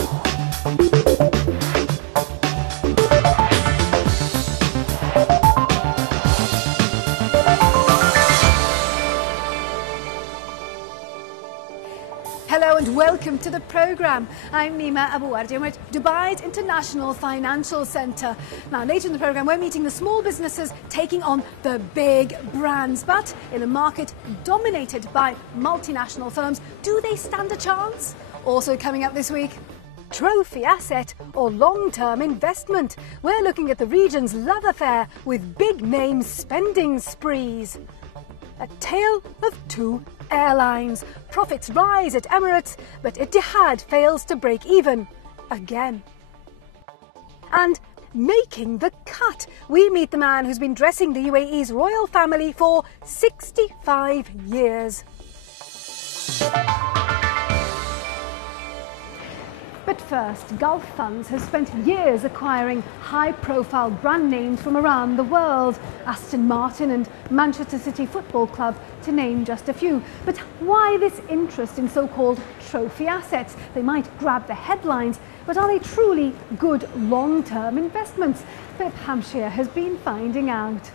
Hello and welcome to the programme. I'm Nima Abouardi and we're at Dubai's International Financial Centre. Now later in the programme we're meeting the small businesses taking on the big brands. But in a market dominated by multinational firms, do they stand a chance? Also coming up this week, trophy asset or long-term investment. We're looking at the region's love affair with big name spending sprees. A tale of two airlines. Profits rise at Emirates, but Etihad fails to break even again. And making the cut, we meet the man who's been dressing the UAE's royal family for 65 years. But first, Gulf Funds has spent years acquiring high-profile brand names from around the world, Aston Martin and Manchester City Football Club, to name just a few. But why this interest in so-called trophy assets? They might grab the headlines, but are they truly good long-term investments? Philip Hampshire has been finding out.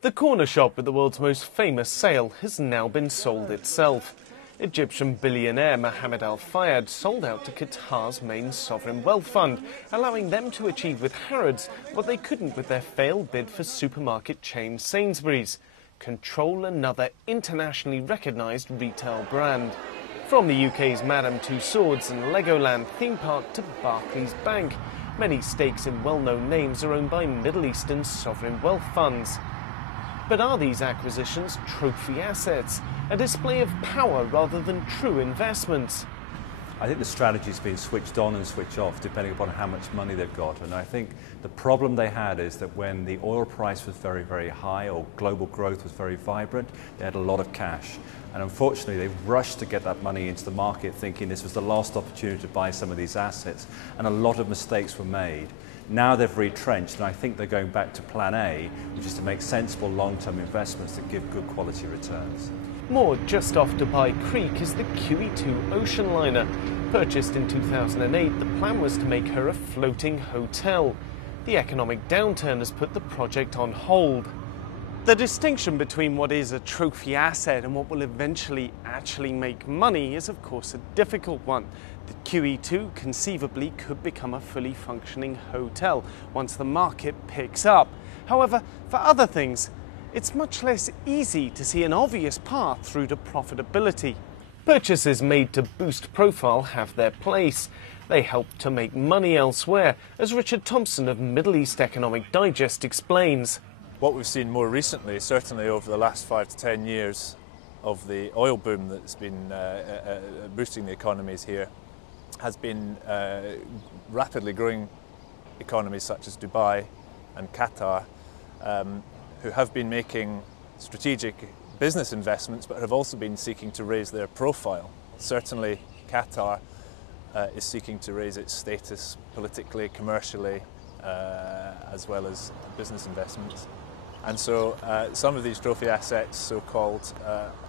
The corner shop with the world's most famous sail has now been sold itself. Egyptian billionaire Mohammed Al Fayed sold out to Qatar's main sovereign wealth fund, allowing them to achieve with Harrods what they couldn't with their failed bid for supermarket chain Sainsbury's: control another internationally recognised retail brand. From the UK's Madame Tussauds and Legoland theme park to Barclays Bank, many stakes in well-known names are owned by Middle Eastern sovereign wealth funds. But are these acquisitions trophy assets, a display of power rather than true investments? I think the strategy's been switched on and switched off depending upon how much money they've got. And I think the problem they had is that when the oil price was very, very high or global growth was very vibrant, they had a lot of cash. And unfortunately, they rushed to get that money into the market thinking this was the last opportunity to buy some of these assets. And a lot of mistakes were made. Now they've retrenched, and I think they're going back to plan A, which is to make sensible long-term investments that give good quality returns. Moored just off Dubai Creek is the QE2 ocean liner. Purchased in 2008, the plan was to make her a floating hotel. The economic downturn has put the project on hold. The distinction between what is a trophy asset and what will eventually actually make money is of course a difficult one. The QE2 conceivably could become a fully functioning hotel once the market picks up. However, for other things, it's much less easy to see an obvious path through to profitability. Purchases made to boost profile have their place. They help to make money elsewhere, as Richard Thompson of Middle East Economic Digest explains. What we've seen more recently, certainly over the last 5 to 10 years of the oil boom that's been boosting the economies here, has been rapidly growing economies such as Dubai and Qatar, who have been making strategic business investments but have also been seeking to raise their profile. Certainly Qatar is seeking to raise its status politically, commercially, as well as business investments. And so some of these trophy assets, so-called,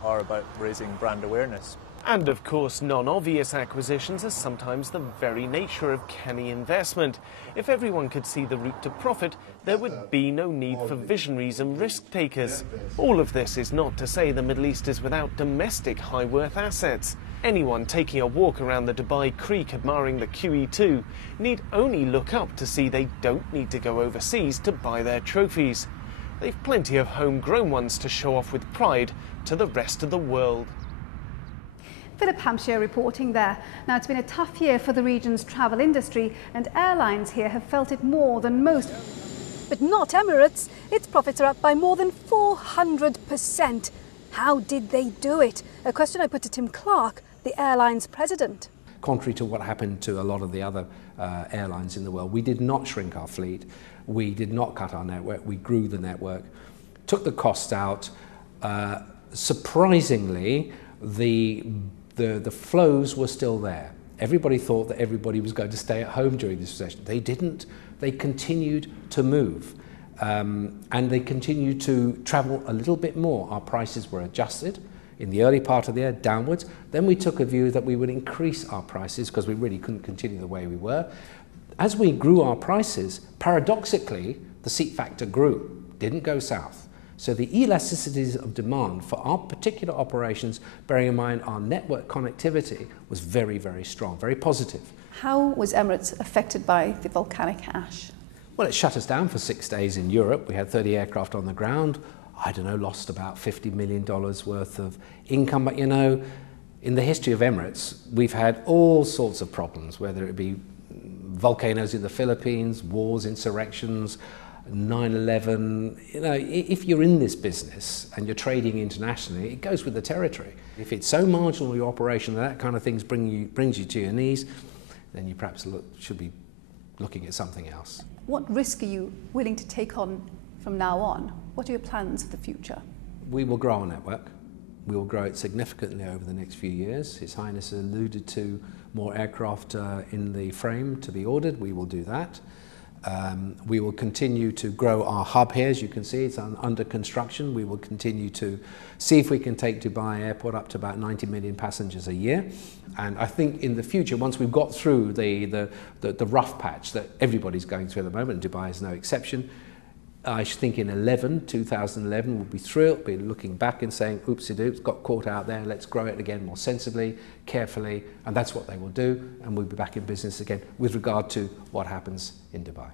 are about raising brand awareness. And of course, non-obvious acquisitions are sometimes the very nature of canny investment. If everyone could see the route to profit, there would be no need for visionaries and risk takers. All of this is not to say the Middle East is without domestic high-worth assets. Anyone taking a walk around the Dubai Creek admiring the QE2 need only look up to see they don't need to go overseas to buy their trophies. They've plenty of homegrown ones to show off with pride to the rest of the world. Philip Hampshire reporting there. Now, it's been a tough year for the region's travel industry, and airlines here have felt it more than most. But not Emirates. Its profits are up by more than 400%. How did they do it? A question I put to Tim Clark, the airline's president. Contrary to what happened to a lot of the other airlines in the world, we did not shrink our fleet. We did not cut our network. We grew the network, took the costs out. Surprisingly, the flows were still there. Everybody thought that everybody was going to stay at home during this recession. They didn't. They continued to move, and they continued to travel a little bit more. Our prices were adjusted in the early part of the year downwards. Then we took a view that we would increase our prices because we really couldn't continue the way we were. As we grew our prices, paradoxically, the seat factor grew, didn't go south. So the elasticities of demand for our particular operations, bearing in mind our network connectivity, was very, very strong, very positive. How was Emirates affected by the volcanic ash? Well, it shut us down for 6 days in Europe. We had 30 aircraft on the ground. I don't know, lost about $50 million worth of income. But, you know, in the history of Emirates, we've had all sorts of problems, whether it be volcanoes in the Philippines, wars, insurrections, 9/11. You know, if you're in this business and you're trading internationally, it goes with the territory. If it's so marginal, your operation, that kind of things brings you to your knees, then you perhaps should be looking at something else. What risk are you willing to take on from now on? What are your plans for the future? We will grow our network. We will grow it significantly over the next few years. His Highness alluded to more aircraft in the frame to be ordered. We will do that. We will continue to grow our hub here. As you can see, it's under construction. We will continue to see if we can take Dubai Airport up to about 90 million passengers a year. And I think in the future, once we've got through the rough patch that everybody's going through at the moment, Dubai is no exception, I think in 2011, we'll be thrilled, be looking back and saying, oopsie-doops, got caught out there, let's grow it again more sensibly, carefully, and that's what they will do, and we'll be back in business again with regard to what happens in Dubai.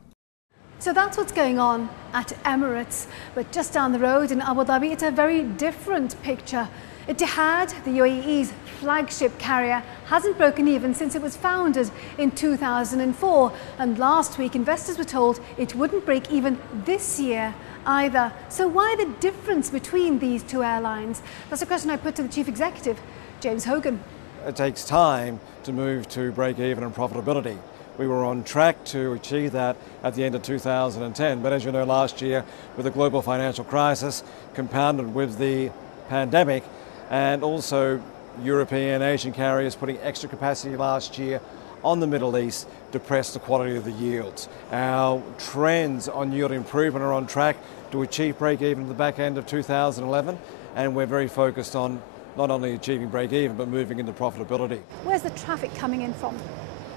So that's what's going on at Emirates, but just down the road in Abu Dhabi, it's a very different picture. Etihad, the UAE's flagship carrier, hasn't broken even since it was founded in 2004. And last week, investors were told it wouldn't break even this year either. So why the difference between these two airlines? That's a question I put to the Chief Executive, James Hogan. It takes time to move to break even and profitability. We were on track to achieve that at the end of 2010. But as you know, last year, with the global financial crisis, compounded with the pandemic, and also European, Asian carriers putting extra capacity last year on the Middle East, depressed the quality of the yields. Our trends on yield improvement are on track to achieve break-even at the back end of 2011, and we're very focused on not only achieving break-even, but moving into profitability. Where's the traffic coming in from?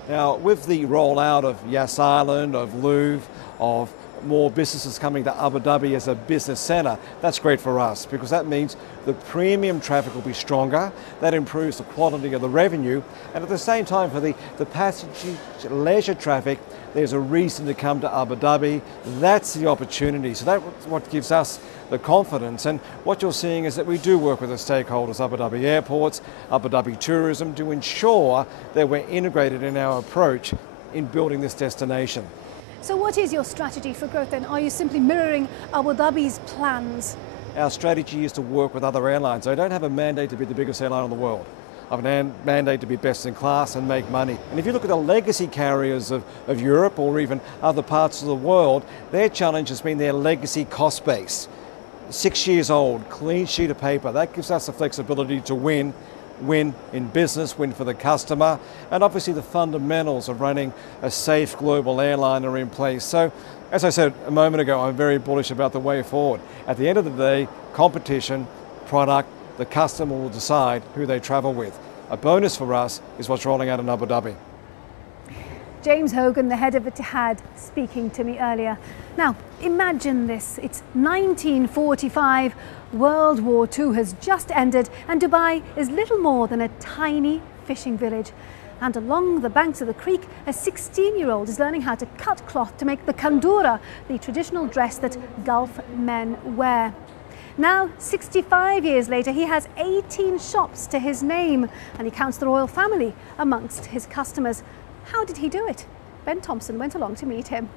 Now, with the rollout of Yas Island, of Louvre, of more businesses coming to Abu Dhabi as a business centre, that's great for us because that means the premium traffic will be stronger, that improves the quality of the revenue, and at the same time for the passenger leisure traffic, there's a reason to come to Abu Dhabi. That's the opportunity. So that's what gives us the confidence. And what you're seeing is that we do work with the stakeholders, Abu Dhabi Airports, Abu Dhabi Tourism, to ensure that we're integrated in our approach in building this destination. So what is your strategy for growth then? Are you simply mirroring Abu Dhabi's plans? Our strategy is to work with other airlines. I don't have a mandate to be the biggest airline in the world. I have a mandate to be best in class and make money. And if you look at the legacy carriers of Europe or even other parts of the world, their challenge has been their legacy cost base. 6 years old, clean sheet of paper. That gives us the flexibility to win in business, win for the customer, and obviously the fundamentals of running a safe global airline are in place. So, as I said a moment ago, I'm very bullish about the way forward. At the end of the day, competition, product, the customer will decide who they travel with. A bonus for us is what's rolling out in Abu Dhabi. James Hogan, the head of Etihad, speaking to me earlier. Now, imagine this. It's 1945, World War II has just ended, and Dubai is little more than a tiny fishing village. And along the banks of the creek, a 16-year-old is learning how to cut cloth to make the kandura, the traditional dress that Gulf men wear. Now, 65 years later, he has 18 shops to his name, and he counts the royal family amongst his customers. How did he do it? Ben Thompson went along to meet him.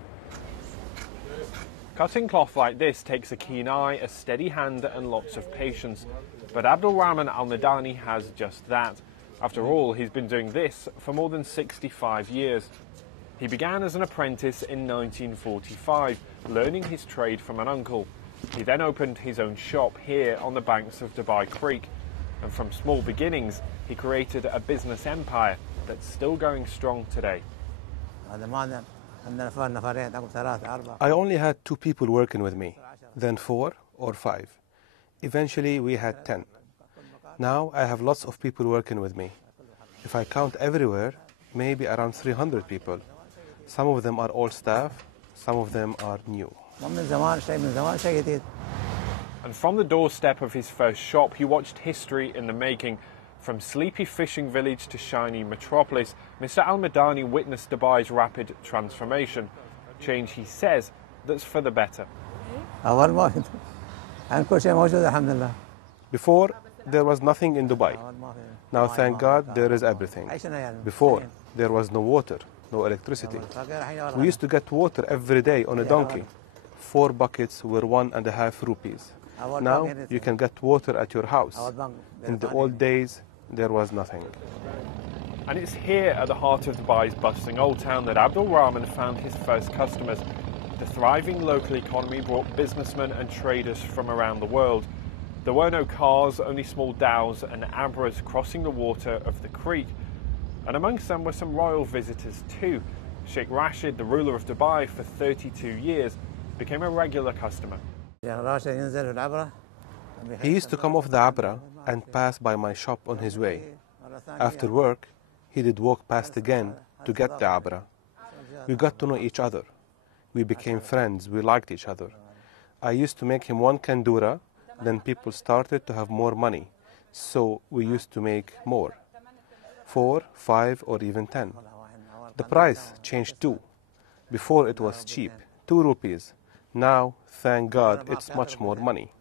Cutting cloth like this takes a keen eye, a steady hand and lots of patience. But Abdul Rahman Al Madani has just that. After all, he's been doing this for more than 65 years. He began as an apprentice in 1945, learning his trade from an uncle. He then opened his own shop here on the banks of Dubai Creek. And from small beginnings, he created a business empire that's still going strong today. I only had 2 people working with me, then 4 or 5. Eventually we had 10. Now I have lots of people working with me. If I count everywhere, maybe around 300 people. Some of them are old staff, some of them are new. And from the doorstep of his first shop, he watched history in the making. From sleepy fishing village to shiny metropolis, Mr. Al-Madani witnessed Dubai's rapid transformation. Change, he says, that's for the better. Before, there was nothing in Dubai. Now, thank God, there is everything. Before, there was no water, no electricity. We used to get water every day on a donkey. 4 buckets were 1.5 rupees. Now, you can get water at your house. In the old days, there was nothing. And it's here at the heart of Dubai's bustling old town that Abdul Rahman found his first customers. The thriving local economy brought businessmen and traders from around the world. There were no cars, only small dhows and abras crossing the water of the creek. And amongst them were some royal visitors too. Sheikh Rashid, the ruler of Dubai for 32 years, became a regular customer. He used to come off the Abra and pass by my shop on his way. After work, he did walk past again to get the Abra. We got to know each other. We became friends, we liked each other. I used to make him 1 kandura, then people started to have more money. So we used to make more. 4, 5 or even 10. The price changed too. Before it was cheap, 2 rupees. Now, thank God, it's much more money.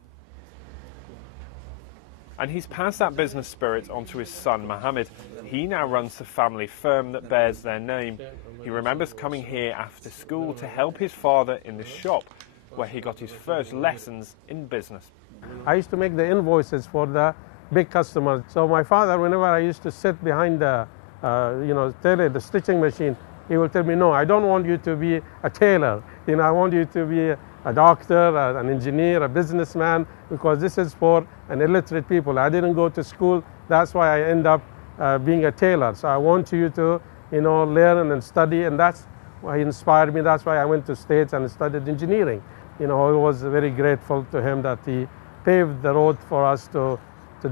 And he's passed that business spirit on to his son, Mohammed. He now runs the family firm that bears their name. He remembers coming here after school to help his father in the shop, where he got his first lessons in business. I used to make the invoices for the big customers. So my father, whenever I used to sit behind the, tailor, the stitching machine, he will tell me, no, I don't want you to be a tailor. I want you to be a doctor, an engineer, a businessman, because this is for an illiterate people. I didn't go to school. That's why I end up being a tailor. So I want you to, learn and study, and that's why he inspired me. That's why I went to States and studied engineering. I was very grateful to him that he paved the road for us to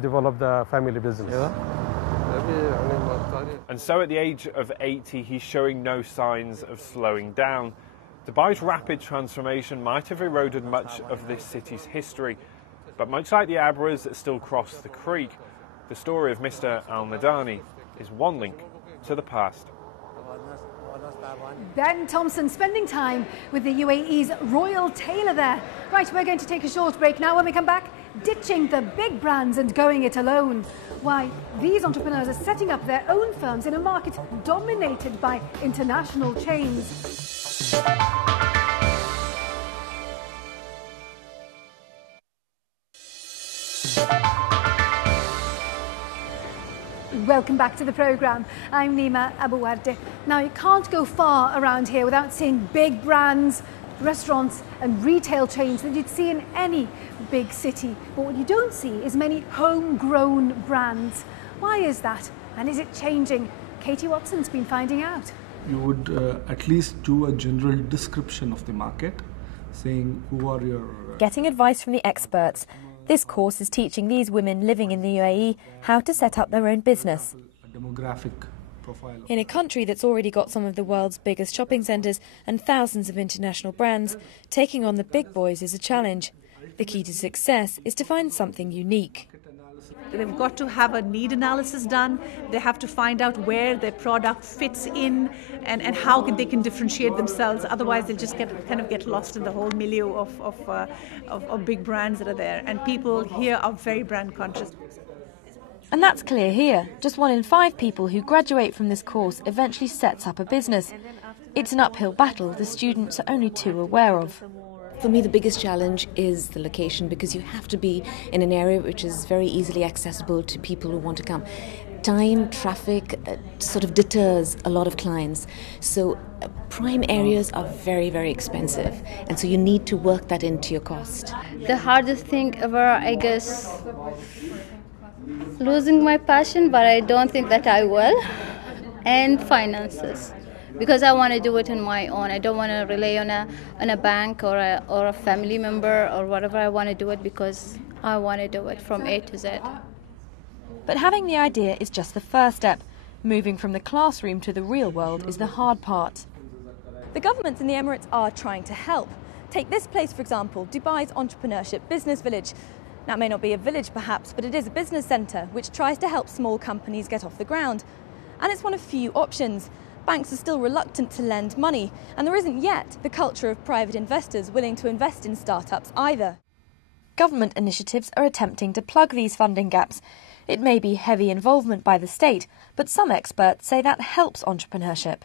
develop the family business. And so at the age of 80, he's showing no signs of slowing down. Dubai's rapid transformation might have eroded much of this city's history, but much like the Abras that still cross the creek, the story of Mr. Al-Madani is one link to the past. Ben Thompson spending time with the UAE's royal tailor there. Right, we're going to take a short break now. When we come back, ditching the big brands and going it alone. Why, these entrepreneurs are setting up their own firms in a market dominated by international chains. Welcome back to the programme. I'm Nima Abouarde. Now, you can't go far around here without seeing big brands, restaurants and retail chains that you'd see in any big city. But what you don't see is many homegrown brands. Why is that? And is it changing? Katie Watson's been finding out. You would at least do a general description of the market, saying who are your... Getting advice from the experts. This course is teaching these women living in the UAE how to set up their own business. Demographic profile. In a country that's already got some of the world's biggest shopping centres and thousands of international brands, taking on the big boys is a challenge. The key to success is to find something unique. They've got to have a need analysis done. They have to find out where their product fits in and how they can differentiate themselves. Otherwise, they'll just get lost in the whole milieu of big brands that are there. And people here are very brand conscious. And that's clear here. Just 1 in 5 people who graduate from this course eventually sets up a business. It's an uphill battle the students are only too aware of. For me, the biggest challenge is the location, because you have to be in an area which is very easily accessible to people who want to come. Time, traffic sort of deters a lot of clients. So prime areas are very, very expensive. And so you need to work that into your cost. The hardest thing ever, I guess, losing my passion, but I don't think that I will, and finances. Because I want to do it on my own. I don't want to rely on a bank or a family member or whatever. I want to do it because I want to do it from A to Z. But having the idea is just the first step. Moving from the classroom to the real world is the hard part. The governments in the Emirates are trying to help. Take this place, for example, Dubai's Entrepreneurship Business Village. Now, it may not be a village perhaps, but it is a business centre which tries to help small companies get off the ground. And it's one of few options. Banks are still reluctant to lend money, and there isn't yet the culture of private investors willing to invest in startups either. Government initiatives are attempting to plug these funding gaps. It may be heavy involvement by the state, but some experts say that helps entrepreneurship.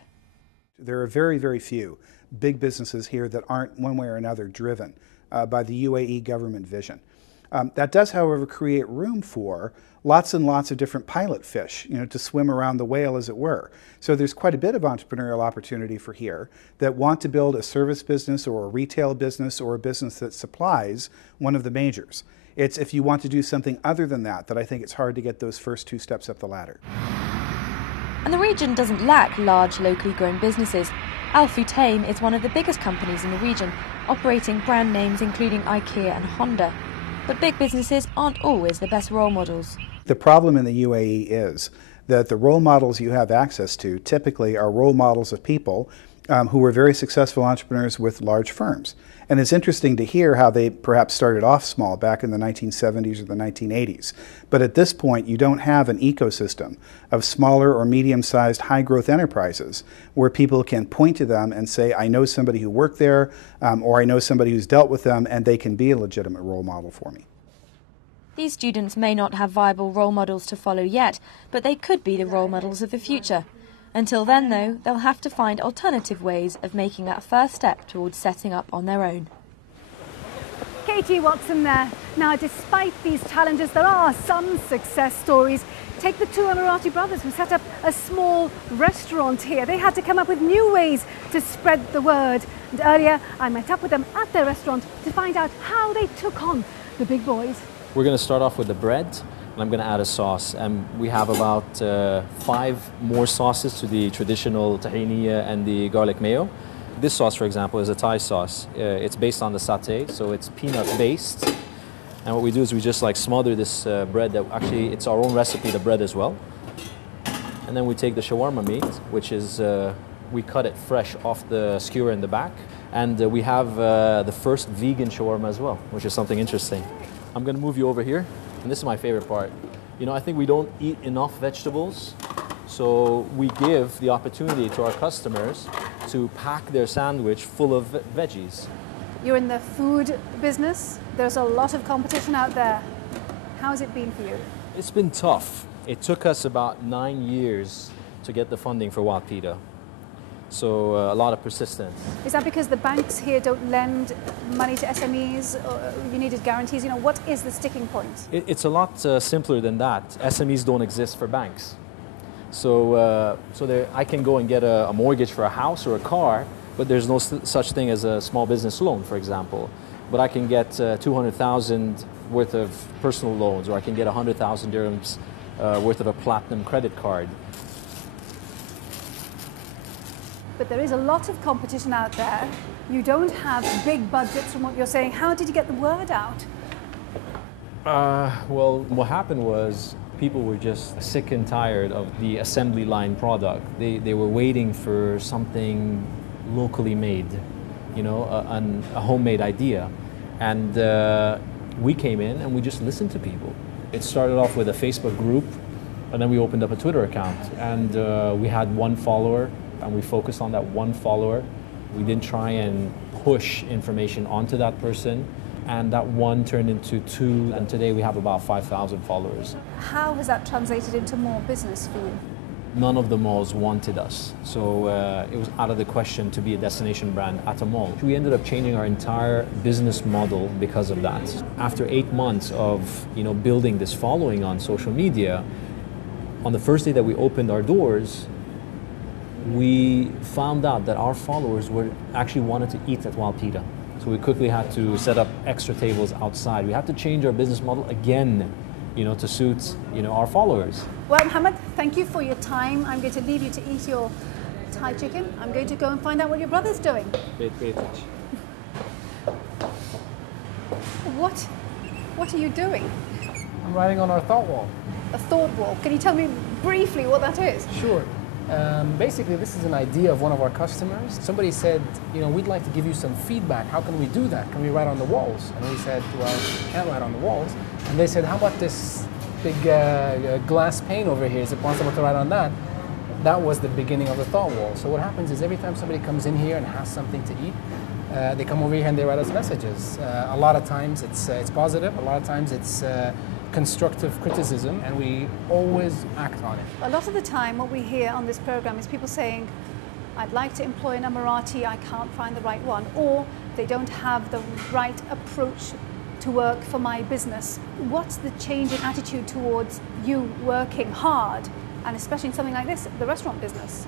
There are very, very few big businesses here that aren't one way or another driven by the UAE government vision. That does, however, create room for lots and lots of different pilot fish, to swim around the whale, as it were. So there's quite a bit of entrepreneurial opportunity for here that want to build a service business or a retail business or a business that supplies one of the majors. It's if you want to do something other than that I think it's hard to get those first two steps up the ladder. And the region doesn't lack large, locally grown businesses. Al Futtaim is one of the biggest companies in the region, operating brand names including IKEA and Honda. But big businesses aren't always the best role models. The problem in the UAE is that the role models you have access to typically are role models of people who were very successful entrepreneurs with large firms. And it's interesting to hear how they perhaps started off small back in the 1970s or the 1980s. But at this point, you don't have an ecosystem of smaller or medium-sized high-growth enterprises where people can point to them and say, I know somebody who worked there, or I know somebody who's dealt with them, and they can be a legitimate role model for me. These students may not have viable role models to follow yet, but they could be the role models of the future. Until then, though, they'll have to find alternative ways of making that first step towards setting up on their own. Katie Watson there. Now, despite these challenges, there are some success stories. Take the two Emirati brothers who set up a small restaurant here. They had to come up with new ways to spread the word. And earlier, I met up with them at their restaurant to find out how they took on the big boys. We're going to start off with the bread. And I'm going to add a sauce, and we have about 5 more sauces to the traditional tahiniya and the garlic mayo. This sauce, for example, is a Thai sauce. It's based on the satay, so it's peanut based. And what we do is we just smother this bread. That actually, it's our own recipe, the bread as well. And then we take the shawarma meat, which is we cut it fresh off the skewer in the back, and we have the first vegan shawarma as well, which is something interesting. I'm going to move you over here. And this is my favorite part. I think we don't eat enough vegetables, so we give the opportunity to our customers to pack their sandwich full of veggies. You're in the food business. There's a lot of competition out there. How's it been for you? It's been tough. It took us about 9 years to get the funding for Wild Pita. So a lot of persistence. Is that because the banks here don't lend money to SMEs, or you needed guarantees? What is the sticking point? It's a lot simpler than that. SMEs don't exist for banks. So I can go and get a mortgage for a house or a car, but there's no such thing as a small business loan, for example. But I can get 200,000 worth of personal loans, or I can get 100,000 dirhams worth of a platinum credit card. But there is a lot of competition out there. You don't have big budgets from what you're saying. How did you get the word out? Well, what happened was people were just sick and tired of the assembly line product. They were waiting for something locally made, a homemade idea. And we came in and we just listened to people. It started off with a Facebook group, and then we opened up a Twitter account. And we had 1 follower. And we focused on that 1 follower. We didn't try and push information onto that person. And that 1 turned into 2, and today we have about 5,000 followers. How has that translated into more business for you? None of the malls wanted us. So it was out of the question to be a destination brand at a mall. We ended up changing our entire business model because of that. After 8 months of building this following on social media, on the first day that we opened our doors, we found out that our followers actually wanted to eat at Wild Pita. So we quickly had to set up extra tables outside. We had to change our business model again, to suit, our followers. Well, Mohammed, thank you for your time. I'm going to leave you to eat your Thai chicken. I'm going to go and find out what your brother's doing. What are you doing? I'm writing on our thought wall. a thought wall. Can you tell me briefly what that is? Sure. Basically, this is an idea of one of our customers. Somebody said, you know, we'd like to give you some feedback. How can we do that? Can we write on the walls? And we said, well, we can't write on the walls. And they said, how about this big glass pane over here? Is it possible to write on that? That was the beginning of the thought wall. So what happens is every time somebody comes in here and has something to eat, they come over here and they write us messages. A lot of times it's positive, a lot of times it's constructive criticism, and we always act on it. A lot of the time what we hear on this program is people saying, I'd like to employ an Emirati, I can't find the right one, or they don't have the right approach to work for my business. What's the change in attitude towards you working hard, and especially in something like this, the restaurant business?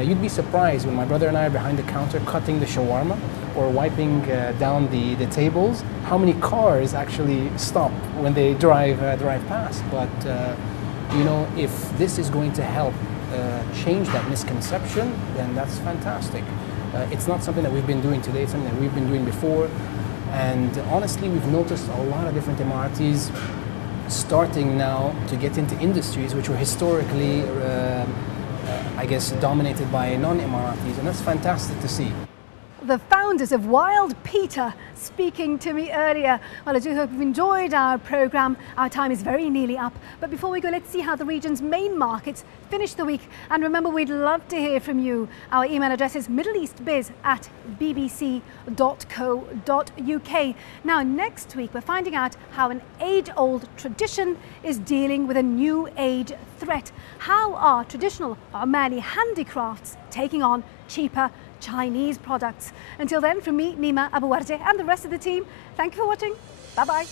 You'd be surprised when my brother and I are behind the counter cutting the shawarma or wiping down the tables, how many cars actually stop when they drive past. But you know, if this is going to help change that misconception, then that's fantastic. It's not something that we've been doing today, it's something that we've been doing before. And honestly, we've noticed a lot of different Emiratis starting now to get into industries which were historically I guess, dominated by non-Emiratis, and that's fantastic to see. The founders of Wild Peter speaking to me earlier. Well, I do hope you've enjoyed our programme. Our time is very nearly up. But before we go, let's see how the region's main markets finish the week. And remember, we'd love to hear from you. Our email address is middleeastbiz@bbc.co.uk. Now, next week, we're finding out how an age-old tradition is dealing with a new age threat. How are traditional Omani handicrafts taking on cheaper Chinese products? Until then, from me, Nima Abu Warje, and the rest of the team, thank you for watching. Bye-bye.